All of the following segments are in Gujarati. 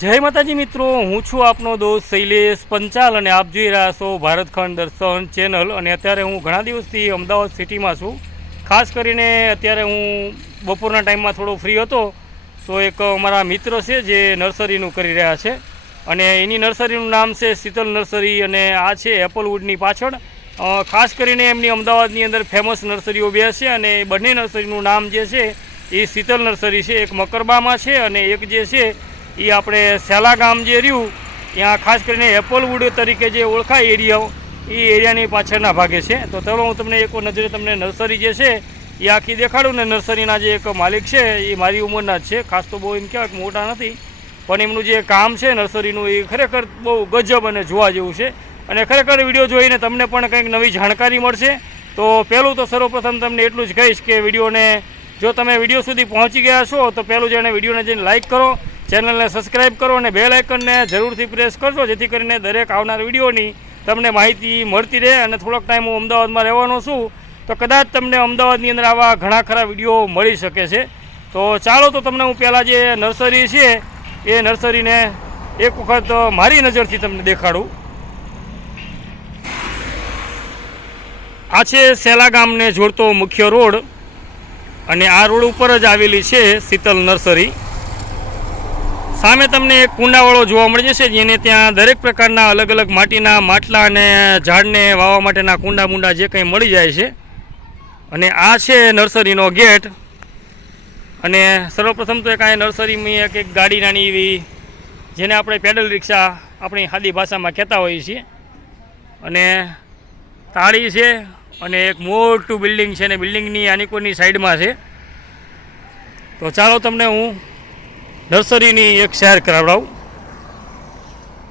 જય માતાજી મિત્રો, હું છું આપનો દોસ્ત શૈલેષ પંચાલ અને આપ જોઈ રહ્યા છો ભારતખંડ દર્શન ચેનલ। અને અત્યારે હું ઘણા દિવસથી અમદાવાદ સિટીમાં છું। ખાસ કરીને અત્યારે હું બપોરના ટાઈમમાં થોડો ફ્રી હતો તો એક અમારા મિત્ર છે જે નર્સરીનું કરી રહ્યા છે અને એની નર્સરીનું નામ છે શીતલ નર્સરી અને આ છે એપલવુડની પાછળ। ખાસ કરીને એમની અમદાવાદની અંદર ફેમસ નર્સરીઓ બે છે અને બંને નર્સરીનું નામ જે છે એ શીતલ નર્સરી છે। એક મકરબામાં છે અને એક જે છે એ આપણે સેલા ગામ જે રહ્યું ત્યાં ખાસ કરીને એપલવુડ તરીકે જે ઓળખાય એરિયા એ એરિયાની પાછળના ભાગે છે। તો ચાલો હું તમને એક નજરે તમને નર્સરી જે છે એ આખી દેખાડું ને। નર્સરીના જે એક માલિક છે એ મારી ઉંમરના જ છે, ખાસ તો બહુ એમ કહેવાય કે મોટા નથી, પણ એમનું જે કામ છે નર્સરીનું એ ખરેખર બહુ ગજબ અને જોવા જેવું છે અને ખરેખર વિડીયો જોઈને તમને પણ કંઈક નવી જાણકારી મળશે। તો પહેલું તો સર્વપ્રથમ તમને એટલું જ કહીશ કે વિડીયોને જો તમે વિડીયો સુધી પહોંચી ગયા છો તો પહેલું જઈને વિડીયોને જઈને લાઇક કરો, ચેનલને સબસ્ક્રાઈબ કરો અને બેલ આઇકનને જરૂરથી પ્રેસ કરજો જેથી કરીને દરેક આવનાર વિડીયોની તમને માહિતી મળતી રહે। અને થોડોક ટાઈમ હું અમદાવાદમાં રહેવાનો છું તો કદાચ તમને અમદાવાદની અંદર આવા ઘણા ખરા વિડીયો મળી શકે છે। તો ચાલો તો તમને હું પહેલાં જે નર્સરી છે એ નર્સરીને એક વખત મારી નજરથી તમને દેખાડું। આ છે સેલા ગામને જોડતો મુખ્ય રોડ અને આ રોડ ઉપર જ આવેલી છે શીતલ નર્સરી। સામે તમને એક કુંડાવાળો જોવા મળી જશે જેને ત્યાં દરેક પ્રકારના અલગ અલગ માટીના માટલા અને ઝાડને વાવવા માટેના કુંડા મુંડા જે કંઈ મળી જાય છે। અને આ છે નર્સરીનો ગેટ। અને સર્વપ્રથમ તો એક આ નર્સરીમાં એક ગાડી નાની એવી જેને આપણે પેડલ રિક્ષા આપણી સાદી ભાષામાં કહેતા હોઈએ છીએ અને તાળી છે અને એક મોટું બિલ્ડિંગ છે અને બિલ્ડિંગની આની સાઈડમાં છે। તો ચાલો તમને હું નર્સરીની એક શેર કરાવડાવું।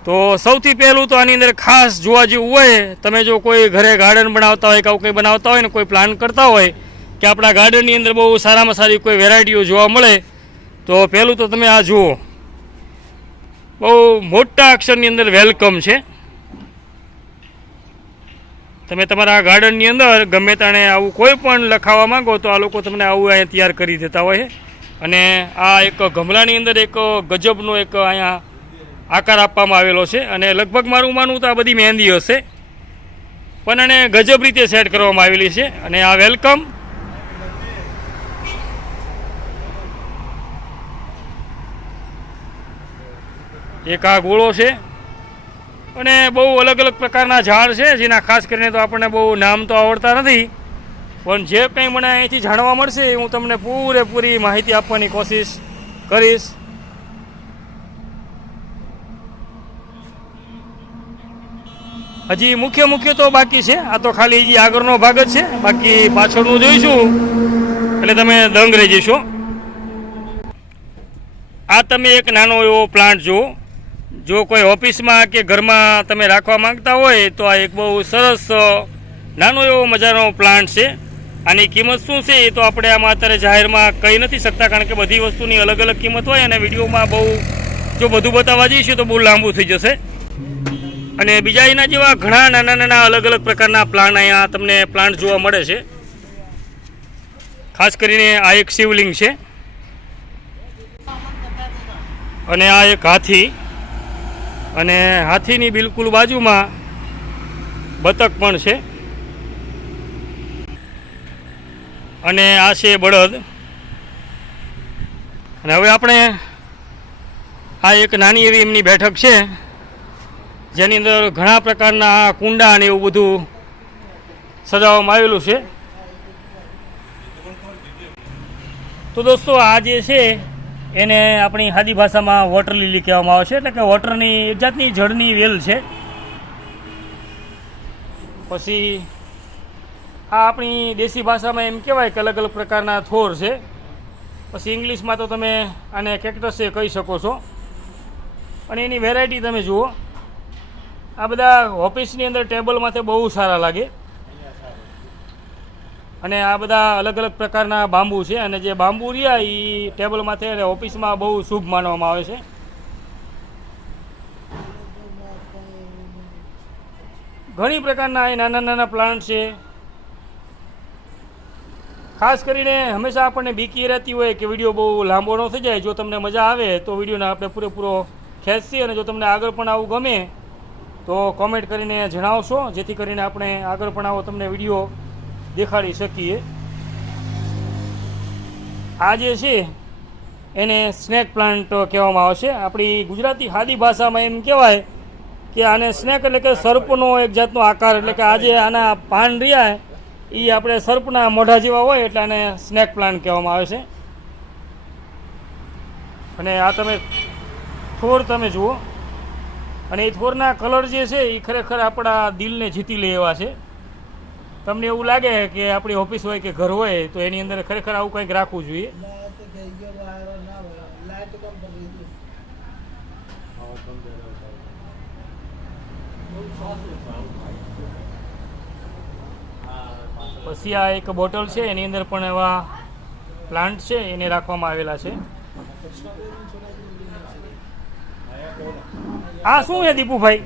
તો સૌથી પહેલું તો આની અંદર ખાસ જોવા જેવું હોય, તમે જો કોઈ ઘરે ગાર્ડન બનાવતા હોય કે આવું કંઈ બનાવતા હોય ને કોઈ પ્લાન કરતા હોય કે આપણા ગાર્ડનની અંદર બહુ સારામાં સારી કોઈ વેરાયટીઓ જોવા મળે તો પહેલું તો તમે આ જુઓ, બહુ મોટા અક્ષરની અંદર વેલકમ છે। તમે તમારા ગાર્ડનની અંદર ગમે તાણે આવું કોઈ પણ લખાવવા માંગો તો આ લોકો તમને આવું અહીંયા તૈયાર કરી દેતા હોય છે। અને આ એક ગમલાની અંદર એક ગજબનો એક અહીંયા આકાર આપવામાં આવેલો છે અને લગભગ મારું માનવું તો આ બધી મહેંદી હશે પણ એને ગજબ રીતે સેટ કરવામાં આવેલી છે। અને આ વેલકમ એક આ ગોળો છે અને બહુ અલગ અલગ પ્રકારના ઝાડ છે જેના ખાસ કરીને તો આપણને બહુ નામ તો આવડતા નથી પણ જે કંઈ મને અહીંથી જાણવા મળશે એ હું તમને પૂરેપૂરી માહિતી આપવાની કોશિશ કરીશ। હજી મુખ્ય તો બાકી છે, આ તો ખાલી હજી આગળનો ભાગ જ છે, બાકી પાછળનું જોઈશું એટલે તમે દંગ રહી જશો। આ તમે એક નાનો એવો પ્લાન્ટ જુઓ, જો કોઈ ઓફિસમાં કે ઘરમાં તમે રાખવા માંગતા હોય તો આ એક બહુ સરસ નાનો એવો મજાનો પ્લાન્ટ છે। આની કિંમત શું છે એ તો આપણે આમાં અત્યારે જાહેરમાં કહી નથી શકતા કારણ કે બધી વસ્તુની અલગ અલગ કિંમત હોય અને વિડીયોમાં બહુ જો બધું બતાવવા જઈશું તો બહુ લાંબુ થઈ જશે। અને બીજા એના જેવા ઘણા નાના અલગ અલગ પ્રકારના પ્લાન્ટ અહીંયા તમને પ્લાન્ટ જોવા મળે છે। ખાસ કરીને આ એક શિવલિંગ છે અને આ એક હાથી અને હાથીની બિલકુલ બાજુમાં બતક પણ છે અને આ છે બળદ। અને હવે આપણે આ એક નાની એવી એમની બેઠક છે જેની અંદર ઘણા પ્રકારના કુંડા અને એવું બધું સજાવવામાં આવેલું છે। તો દોસ્તો આ જે છે એને આપણી સાદી ભાષામાં વોટર લીલી કહેવામાં આવે છે, એટલે કે વોટરની એક જાતની જળની વેલ છે। પછી આ આપણી દેશી ભાષામાં એમ કહેવાય કે અલગ અલગ પ્રકારના થોર છે। પછી ઇંગ્લિશમાં તો તમે આને કેક્ટસ કહી શકો છો। અને એની વેરાયટી તમે જુઓ, આ બધા ઓફિસની અંદર ટેબલમાંથી બહુ સારા લાગે અને આ બધા અલગ અલગ પ્રકારના બાંબુ છે અને જે બાંબુ રહ્યા એ ટેબલમાંથી અને ઓફિસમાં બહુ શુભ માનવામાં આવે છે। ઘણી પ્રકારના અહીં નાના પ્લાન્ટ છે। ખાસ કરીને હંમેશા આપણને બીક રહેતી હોય કે વિડીયો બહુ લાંબો ન થઈ જાય। જો તમને મજા આવે તો વિડીયોને આપણે પૂરેપૂરો ખેંચશે. અને જો તમને આગળ પણ આવું ગમે તો કોમેન્ટ કરીને જણાવશો, જેથી કરીને આપણે આગળ પણ આવો તમને વિડીયો દેખાડી શકીએ. આ જે છે એને સ્નેક પ્લાન્ટ કહેવામાં આવે છે. આપણી ગુજરાતી સાદી ભાષામાં એમ કહેવાય કે આને સ્નેક એટલે કે સર્પનો એક જાતનો આકાર, એટલે કે આજે આના પાન રહ્યા એ આપણે સર્પના મોઢા જેવા હોય એટલે આને સ્નેક પ્લાન્ટ કહેવામાં આવે છે. અને આ તમે થોર તમે જુઓ, અને એ થોરના કલર જે છે એ ખરેખર આપણા દિલને જીતી લે એવા છે. તમને એવું લાગે કે આપણી ઓફિસ હોય કે ઘર હોય તો એની અંદર ખરેખર આવું કંઈક રાખવું જોઈએ. પછી આ એક બોટલ છે, એની અંદર પણ એવા પ્લાન્ટ છે એને રાખવામાં આવેલા છે. આ શું છે દીપુભાઈ?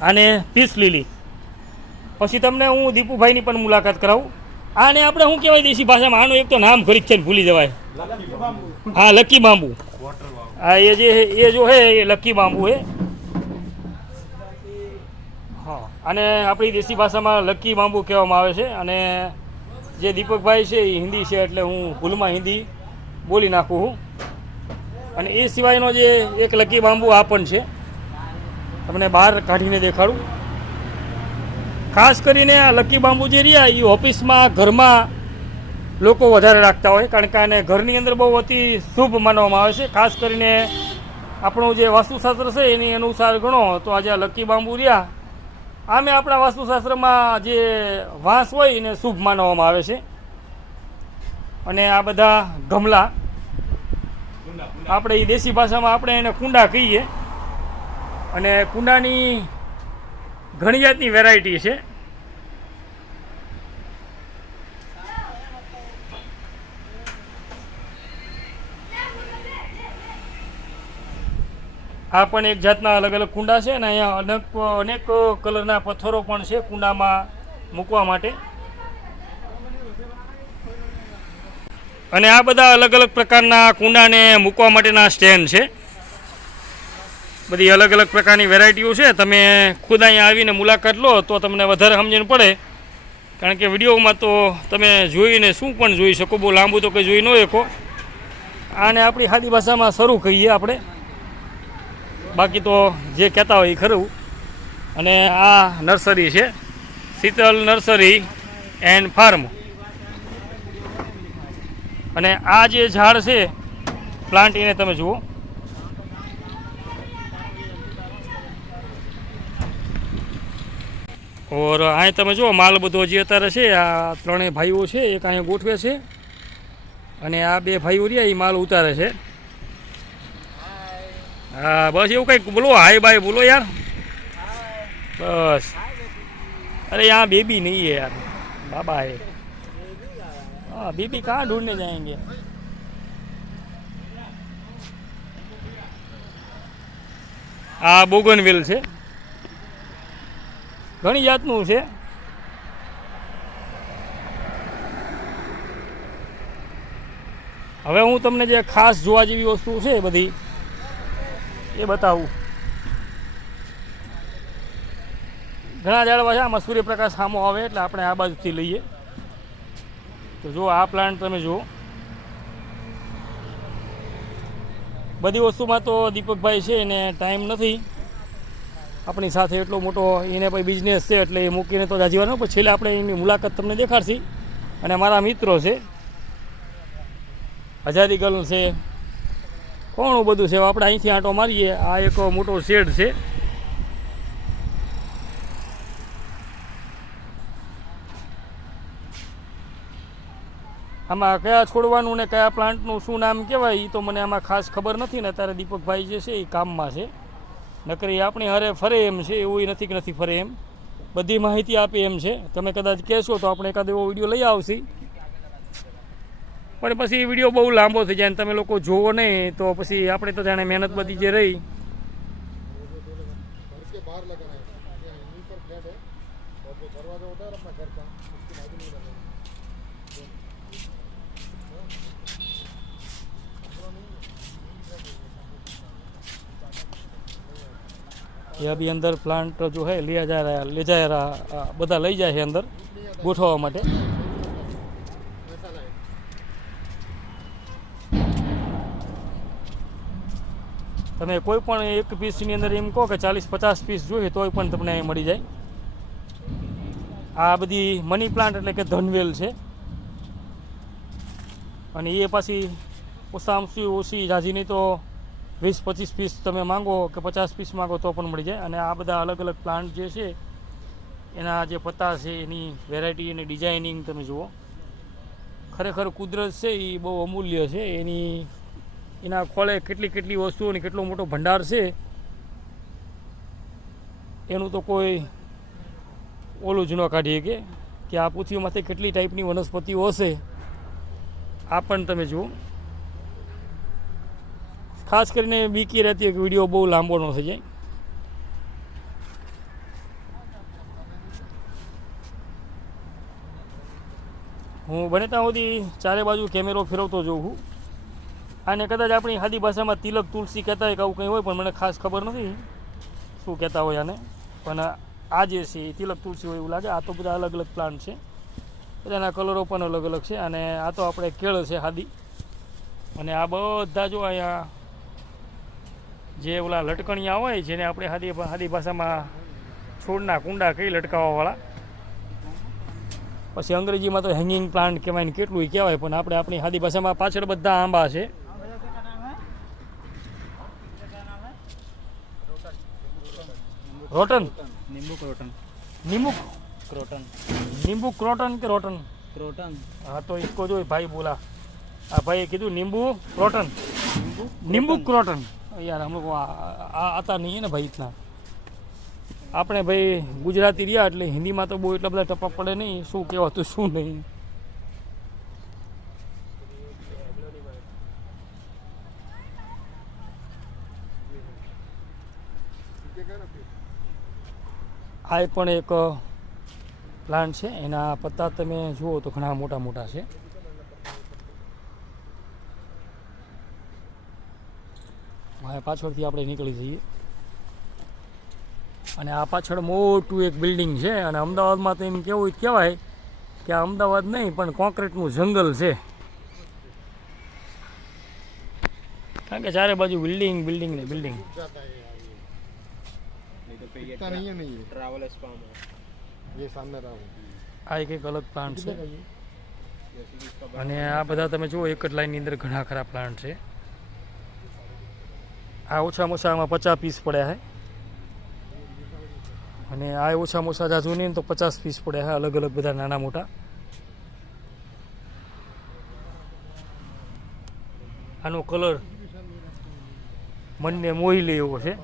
આને પીસ લીલી. પછી તમને હું દીપુભાઈની પણ મુલાકાત કરાવું. આને આપણે શું કહેવાય દેશી ભાષામાં? આનું એક તો નામ ઘડીક છે ને ભૂલી જવાય. હા, લકી બાંબુ. હા, એ જો હે એ લકી બાંબુ હે. હા, અને આપણી દેશી ભાષામાં લકી બાંબુ કહેવામાં આવે છે. અને જે દીપકભાઈ છે એ હિન્દી છે એટલે હું ભૂલમાં હિન્દી બોલી નાખું છું. અને એ સિવાયનો જે એક લકી બાંબુ આ પણ છે, તમને બહાર કાઢીને દેખાડું. ખાસ કરીને આ લકી બાંબુ જે રહ્યા એ ઓફિસમાં, ઘરમાં લોકો વધારે રાખતા હોય, કારણ કે આને ઘરની અંદર બહુ અતિ શુભ માનવામાં આવે છે. ખાસ કરીને આપણું જે વાસ્તુશાસ્ત્ર છે એની અનુસાર ગણો તો આજે આ લકી બાંબુ રહ્યા આમે આપણા વાસ્તુશાસ્ત્રમાં જે વાંસ હોય એને શુભ માનવામાં આવે છે. અને આ બધા ગમલા, આપણે એ દેશી ભાષામાં આપણે એને કુંડા કહીએ. અને કુંડાની ઘણી જાતની વેરાયટી છે. આ પણ એક જાતના અલગ અલગ કુંડા છે. અને અહીંયા અનેક કલરના પથ્થરો પણ છે કુંડામાં મૂકવા માટે. અને આ બધા અલગ અલગ પ્રકારના કુંડાને મૂકવા માટેના સ્ટેન્ડ છે. બધી અલગ અલગ પ્રકારની વેરાયટીઓ છે. તમે ખુદ અહીંયા આવીને મુલાકાત લો તો તમને વધારે સમજણ પડે, કારણ કે વિડીયોમાં તો તમે જોઈને શું પણ જોઈ શકો, બહુ લાંબુ તો કંઈ જોઈ ન શકો. આને આપણી સાદી ભાષામાં શરૂ કહીએ આપણે, બાકી તો જે કહેતા હોય એ ખરું. અને આ નર્સરી છે, શીતલ નર્સરી એન્ડ ફાર્મ. અને આ જે ઝાડ છે પ્લાન્ટ એને તમે જુઓ. ઓર અહીં તમે જુઓ માલ બધો જે અત્યારે છે, આ ત્રણેય ભાઈઓ છે એક અહીંયા ગોઠવે છે, અને આ બે ભાઈઓ રહ્યા એ માલ ઉતારે છે. હા, બસ એવું કંઈક બોલો, હાય બાય બોલો યાર, બસ. अरे यहाँ बेबी नहीं है यार, बाबा है. हाँ, बेबी कहाँ ढूंढने जाएंगे. આ બોગનવેલ છે, ઘણી જાતનું છે. હવે હું તમને જે ખાસ જોવા જેવી વસ્તુ છે બધી એ બતાવું. ઘણા ઝાડવા છે, આમાં સૂર્યપ્રકાશ સામો આવે એટલે આપણે આ બાજુથી લઈએ. તો જો આ પ્લાન્ટ તમે જુઓ. બધી વસ્તુમાં તો દીપકભાઈ છે એને ટાઈમ નથી આપણી સાથે એટલો મોટો, એને પછી બિઝનેસ છે એટલે એ મૂકીને તો જાજીવાનો. પણ છેલ્લે આપણે એની મુલાકાત તમને દેખાડશી. અને મારા મિત્રો છે, આઝાદી ગર્લ છે, ઘણું બધું છે. આપણે અહીંથી આંટો મારીએ. આ એક મોટો શેડ છે. આમાં કયા છોડવાનું ને કયા પ્લાન્ટનું શું નામ કહેવાય એ તો મને આમાં ખાસ ખબર નથી ને. અત્યારે દીપકભાઈ જે છે એ કામમાં છે, નકરી આપણી હારે ફરે એમ છે, એવું નથી કે નથી ફરે એમ, બધી માહિતી આપે એમ છે. તમે કદાચ કહેશો તો આપણે એકાદ એવો વિડીયો લઈ આવશી. પણ પછી વિડીયો બહુ લાંબો થઈ જાય ને તમે લોકો જોવો નહીં તો પછી આપણે તો જાણે મહેનત બધી જે રહી. ये अभी अंदर प्लांट जो है ले जा रहा બધા લઈ જાય છે અંદર ગોઠવવા માટે। તમે કોઈ પણ એક પીસની અંદર એમ કહો કે 40-50 પીસ જોઈએ તોય પણ તમને મળી જાય। આ બધી મની પ્લાન્ટ એટલે કે ધનવેલ છે અને એ પાછી ઓછામાં ઓછી જાજી નહીં તો 20-25 પીસ તમે માંગો કે 50 પીસ માંગો તો પણ મળી જાય। અને આ બધા અલગ અલગ પ્લાન્ટ જે છે એના જે પત્તા છે એની વેરાયટી અને ડિઝાઇનિંગ તમે જુઓ, ખરેખર કુદરત છે એ બહુ અમૂલ્ય છે। એના ખોળે કેટલી વસ્તુઓની કેટલો મોટો ભંડાર છે એનું તો કોઈ ઓલું જ ન કાઢીએ કે આ પૃથ્વીમાંથી કેટલી ટાઈપની વનસ્પતિઓ હશે આ પણ તમે જુઓ। ખાસ કરીને બીકી રહેતી હોય કે વિડીયો બહુ લાંબો ન થઈ જાય। હું બને ત્યાં સુધી ચારે બાજુ કેમેરો ફેરવતો જોઉં છું। આને કદાચ આપણી સાદી ભાષામાં તિલક તુલસી કહેતા હોય કે આવું કંઈ હોય પણ મને ખાસ ખબર નથી શું કહેતા હોય આને, પણ આ જે છે એ તિલક તુલસી હોય એવું લાગે। આ તો બધા અલગ અલગ પ્લાન્ટ છે, બધાના કલરો પણ અલગ અલગ છે। અને આ તો આપણે કેળ છે સાદી, અને આ બધા જો અહીંયા જે ઓલા લટકણિયા હોય જેને આપણે સાદી ભાષામાં છોડના કુંડા કઈ લટકાવવાવાળા, પછી અંગ્રેજીમાં તો હેંગિંગ પ્લાન્ટ કહેવાય ને કેટલું કહેવાય, પણ આપણે આપણી સાદી ભાષામાં પાછળ બધા આંબા છે। રોટન नींबू क्रोटन नींबू क्रोटन नींबू क्रोटन के रोटन क्रोटन। हाँ तो इसको जो भाई बोला भाई कीधु नींबू क्रोटन नींबू क्रोटन। यार हम लोग को आता नहीं है ना भाई इतना, આપણે ભાઈ ગુજરાતી રહ્યા એટલે હિન્દીમાં તો બહુ એટલા બધા ટપક પડે નહીં શું કહેવાતું શું નહીં। આ પણ એક પ્લાન્ટ છે, એના પત્તા તમે જુઓ તો ઘણા મોટા મોટા છે। પાછળથી આપણે નીકળી જઈએ અને આ પાછળ મોટું એક બિલ્ડિંગ છે। અને અમદાવાદમાં તો એમ કેવું કહેવાય કે આ અમદાવાદ નહીં પણ કોન્ક્રીટનું જંગલ છે, કારણ કે ચારે બાજુ બિલ્ડિંગ ને બિલ્ડિંગ। આ એક અલગ પ્લાન્ટ છે અને આ બધા તમે જુઓ એક જ લાઈનની અંદર ઘણા ખરા પ્લાન્ટ છે। આ ઓછામાં ઓછા આમાં 50 પીસ પડ્યા છે અને આ ઓછામાં ઓછા જાજુ નહીં તો 50 પીસ પડ્યા છે, અલગ અલગ બધા નાના મોટા। આનો કલર મનને મોહી લે એવો છે।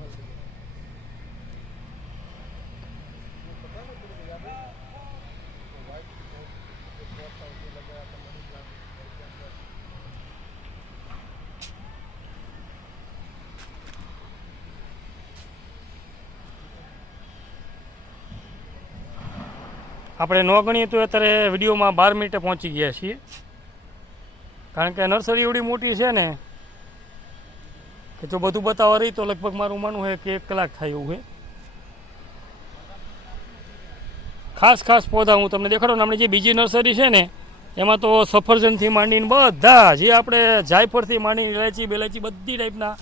આપણે ન ગણીએ તો અત્યારે વિડીયોમાં 12 મિનિટે પહોંચી ગયા છીએ, કારણ કે નર્સરી એવડી મોટી છે ને કે જો બધું બતાવવા રહી તો લગભગ મારું માનવું છે કે 1 કલાક થાય એવું છે। ખાસ પૌધા હું તમને દેખાડું ને, આપણે જે બીજી નર્સરી છે ને એમાં તો સફરજનથી માંડીને બધા જે આપણે જાયફળથી માંડીને ઇલાયચી બેલાયચી બધી ટાઈપના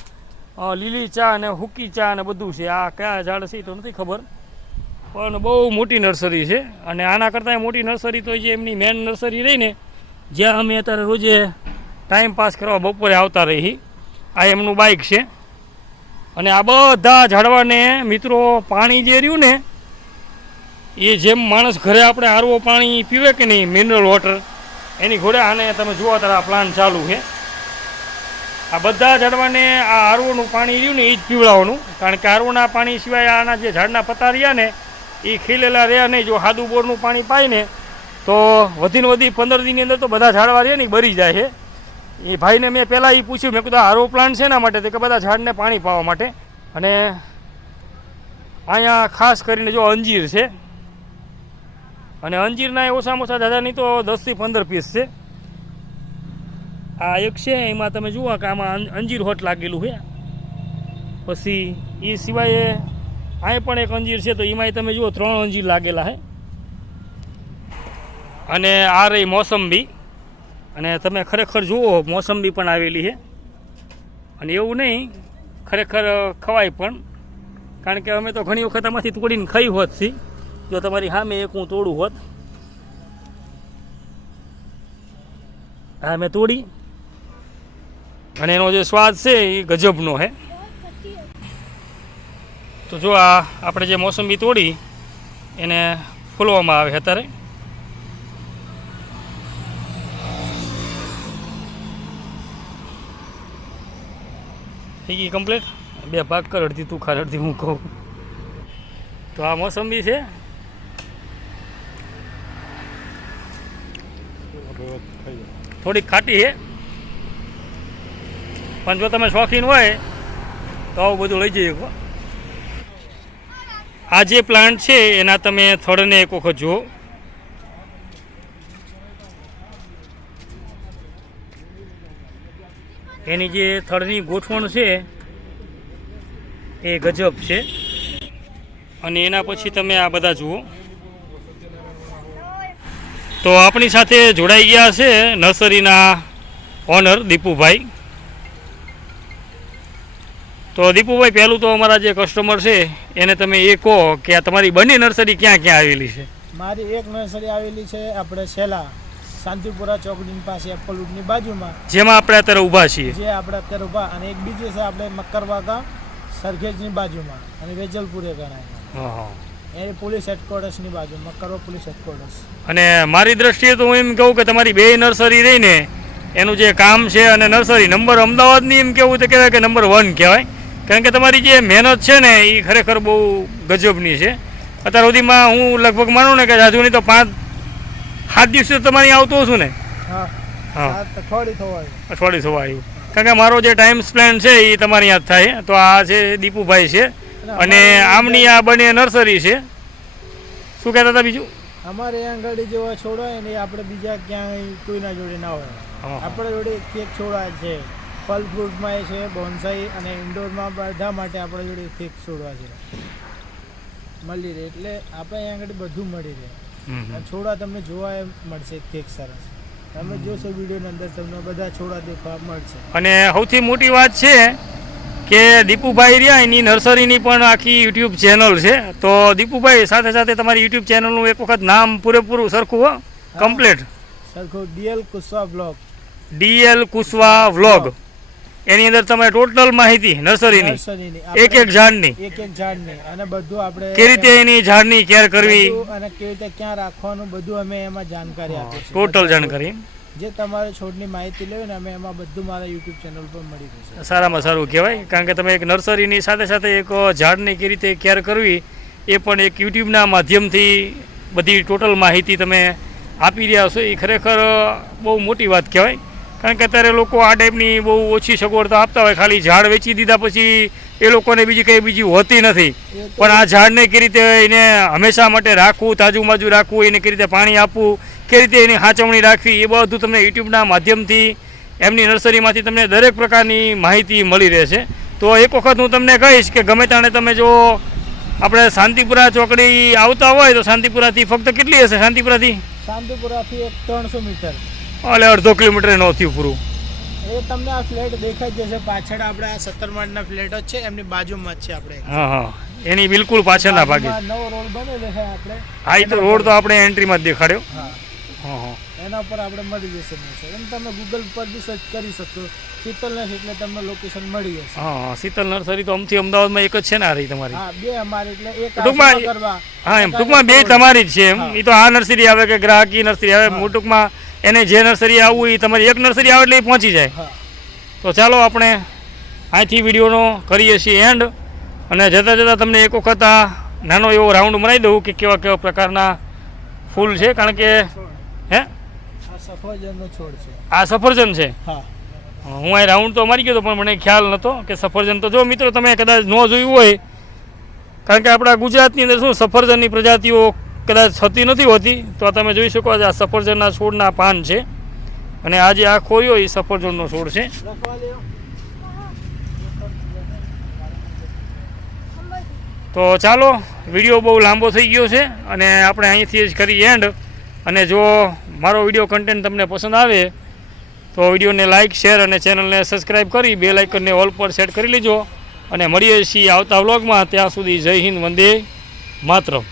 લીલી ચા અને હુકી ચા અને બધું છે। આ કયા ઝાડ છે તો નથી ખબર, પણ બહુ મોટી નર્સરી છે। અને આના કરતાં મોટી નર્સરી તો જે એમની મેન નર્સરી રહી ને જ્યાં અમે અત્યારે રોજે ટાઈમ પાસ કરવા બપોરે આવતા રહી, આ એમનું બાઇક છે। અને આ બધા ઝાડવાને મિત્રો પાણી જે રહ્યું ને એ જેમ માણસ ઘરે આપણે આરવો પાણી પીવે કે નહીં મિનરલ વોટર, એની ઘોડે આને તમે જુઓ ત્યારે આ પ્લાન્ટ ચાલુ છે। આ બધા ઝાડવાને આ આરવોનું પાણી રહ્યું ને એ જ પીવડાવવાનું, કારણ કે આરવોના પાણી સિવાય આના જે ઝાડના પત્તા રહ્યા ને એ ખીલેલા રહ્યા નહીં। જો સાદું બોરનું પાણી પાય ને તો વધીને વધી 15 દિનની અંદર તો બધા ઝાડવા રહ્યા ને બરી જાય છે। એ ભાઈને મેં પહેલાં એ પૂછ્યું, મેં કીધું આરવો પ્લાન્ટ શેના માટે, તો કે બધા ઝાડને પાણી પાવા માટે। અને અહીંયા ખાસ કરીને જો અંજીર છે, અને અંજીરના ઓછામાં ઓછા દાદા નહીં તો 10 થી 15 પીસ છે। આ એક છે એમાં તમે જુઓ કે આમાં અંજીર હોટ લાગેલું છે। પછી એ સિવાય અહીં પણ એક અંજીર છે, તો એમાંય તમે જુઓ 3 અંજીર લાગેલા છે. અને આ રહી મોસંબી, અને તમે ખરેખર જુઓ મોસંબી પણ આવેલી છે. અને એવું નહીં, ખરેખર ખવાય પણ, કારણ કે અમે તો ઘણી વખત આમાંથી તોડીને ખાઈ હોત છીએ. જો તમારી સામે એક હું તોડું હોત, હા મેં તોડી, અને એનો જે સ્વાદ છે એ ગજબનો છે. તો જો આ આપણે જે મોસંબી તોડી એને ફોલવામાં આવે અત્યારે. થઈ ગઈ કમ્પ્લીટ. 2 ભાગ કર, અડધી તું ખા અડધી હું કહું. તો આ મોસંબી છે. થોડીક ખાટી છે, પણ જો તમે શોખીન હોય તો આવું બધું લઈ જઈએ. આ જે પ્લાન્ટ છે એના તમે થડને એક વખત જુઓ. એની જે થડની ગોઠવણ છે એ ગજબ છે. અને એના પછી તમે આ બધા જુઓ. તો આપણી સાથે જોડાઈ ગયા છે નર્સરીના ઓનર દીપુભાઈ. તો દીપુભાઈ, પહેલું તો અમારા જે કસ્ટમર છે એને તમે એ કહો કે આ તમારી બંને નર્સરી ક્યાં ક્યાં આવેલી છે? મારી એક નર્સરી આવેલી છે આપણે છેલ્લા શાંતિપુરા ચોકડી પાસે એપલવુડની બાજુમાં, જેમાં આપણે અત્યારે ઊભા છીએ, જે આપણે અત્યારે ઊભા. અને એક બીજી છે આપણે મકરવાગા સરખેજની બાજુમાં, અને વેજલપુરે ગણાય. હા, એ પોલીસ હેડક્વાર્ટર્સની બાજુ, મકરવા પોલીસ હેડક્વાર્ટર્સ. અને મારી દ્રષ્ટિએ તો હું એમ કહું કે તમારી 2 નર્સરી રહીને એનું જે કામ છે અને નર્સરી નંબર અમદાવાદની એમ કહેવું તો કહેવાય કે નંબર 1 કહેવાય. કારણ કે તમારી જે મહેનત છે ને એ ખરેખર બહુ ગજબની છે. અત્યાર સુધીમાં હું લગભગ માનું ને કે હજુ નહીં તો 5-7 દિવસે તમારી આવતો છું ને. હા, હા, અઠવાડિયું થવાયું. અઠવાડિયું થવા આવ્યું. કારણ કે મારો જે ટાઈમ સ્પેન્ડ છે એ તમારી યાદ થાય. તો આ છે દીપુભાઈ છે, અને આમની આ બંને નર્સરી છે. શું કહેતા હતા બીજું? અમારે અહીંયા આગળ જેવા છોડવા ને આપણે બીજા ક્યાંય કોઈના જોડે ના હોય. આપણા જોડે એક છોડવા છે, ફલ ફ્રૂટમાં એ છે, બોન્સાઈ અને ઇન્ડોરમાં બધા માટે આપણા જોડે એક છોડવા છે મળી રહે. એટલે આપણે અહીંયા આગળ બધું મળી રહે. છોડવા તમને જોવા મળશે એક સરસ. તમે જોશો વિડીયોની અંદર તમને બધા છોડવા દેખવા મળશે. અને સૌથી મોટી વાત છે કે દીપુભાઈ રહ્યા એની નર્સરીની પણ આખી યુટ્યુબ ચેનલ છે. તો દીપુભાઈ, સાથે સાથે તમારી યુટ્યુબ ચેનલનું એક વખત નામ પૂરેપૂરું સરખું હો, કમ્પ્લીટ સરખું DL Kushwaha blog. DL Kushwaha vlog. એની અંદર તમે ટોટલ માહિતી નર્સરીની એક ઝાડની અને બધું આપણે કેવી રીતે એની ઝાડની કેર કરવી અને કેવી રીતે ક્યાં રાખવાનું બધું અમે એમાં જાણકારી આપીએ છીએ. ટોટલ જાણકારી. જે તમારે છોડની માહિતી લેવી ને અમે એમાં બધું મારા યુટ્યુબ ચેનલ પર મળી જશે. સારામાં સારું કહેવાય. કારણ કે તમે એક નર્સરીની સાથે સાથે એક ઝાડની કેવી રીતે કેર કરવી એ પણ એક યુટ્યુબના માધ્યમથી બધી ટોટલ માહિતી તમે આપી રહ્યા છો. એ ખરેખર બહુ મોટી વાત કહેવાય. કારણ કે અત્યારે લોકો આ ટાઈપની બહુ ઓછી સગવડતા આપતા હોય. ખાલી ઝાડ વેચી દીધા પછી એ લોકોને બીજી હોતી નથી. પણ આ ઝાડને કેવી રીતે એને હંમેશા માટે રાખવું, તાજુમાજુ રાખવું, એને કેવી રીતે પાણી આપવું, કેવી રીતે એની સાચવણી રાખવી, એ બધું તમને યુટ્યુબના માધ્યમથી એમની નર્સરીમાંથી તમને દરેક પ્રકારની માહિતી મળી રહેશે. તો એક વખત હું તમને કહીશ કે ગમે તાણે તમે જો આપણે શાંતિપુરા ચોકડી આવતા હોય તો શાંતિપુરાથી ફક્ત કેટલી હશે? શાંતિપુરાથી 300 મીટર, એટલે 1/2 કિલોમીટર ન થયું પૂરું. એ તમને આ ફ્લેટ દેખાઈ જશે પાછળ. આપણે આ 17 માળના ફ્લેટો જ છે, એમની બાજુમાં જ છે આપણે. હા હા, એની બિલકુલ પાછળના ભાગે. નવો રોડ બનેલો છે આપણે. હા, એ તો રોડ તો આપણે એન્ટ્રીમાં જ દેખાડ્યો. હા હા હા, એના ઉપર આપણે મળી જશે. એમ તમે ગૂગલ પર બી સર્ચ કરી શકો શીતલ નર્સરી, એટલે તમને લોકેશન મળી જશે. હા, શીતલ નર્સરી તો અમથી અમદાવાદમાં એક જ છે ને આ રહી તમારી? હા, 2 અમારી. એટલે એક ટૂંકમાં હા, એમ ટૂંકમાં 2 તમારી જ છે એમ. એ તો આ નર્સરી આવે કે ગ્રાહકી નર્સરી આવે, ટૂંકમાં એને જે નર્સરી આવવું એ તમારી એક નર્સરી આવે એટલે એ પહોંચી જાય. તો ચાલો આપણે અહીંથી વિડીયોનો કરીએ છીએ એન્ડ. અને જતાં જતાં તમને એક વખત આ નાનો એવો રાઉન્ડ મરાવી દઉં કે કેવા કેવા પ્રકારના ફૂલ છે. કારણ કે હે આ સફરજનનો છોડ છે. આ સફરજન છે. હા, હું અહીં રાઉન્ડ તો મારી ગયો હતો પણ મને ખ્યાલ નહોતો કે સફરજન. તો જો મિત્રો તમે કદાચ ન જોયું હોય, કારણ કે આપણા ગુજરાતની અંદર શું સફરજનની પ્રજાતિઓ કદાચ થતી નથી હોતી, તો તમે જોઈ શકો છો આ સફરજનના છોડના પાન છે. અને આ જે આ ખોર્યો એ સફરજનનો છોડ છે. તો ચાલો, વિડીયો બહુ લાંબો થઈ ગયો છે અને આપણે અહીંથી જ કરી એન્ડ. અને જો મારો વિડીયો કન્ટેન્ટ તમને પસંદ આવે તો વિડીયોને લાઇક, શેર અને ચેનલને સબસ્ક્રાઈબ કરી બેલ આઇકનને ઓલ પર સેટ કરી લેજો. અને મળીએ છીએ આવતા વ્લોગમાં. ત્યાં સુધી જય હિન્દ, વંદે માતરમ.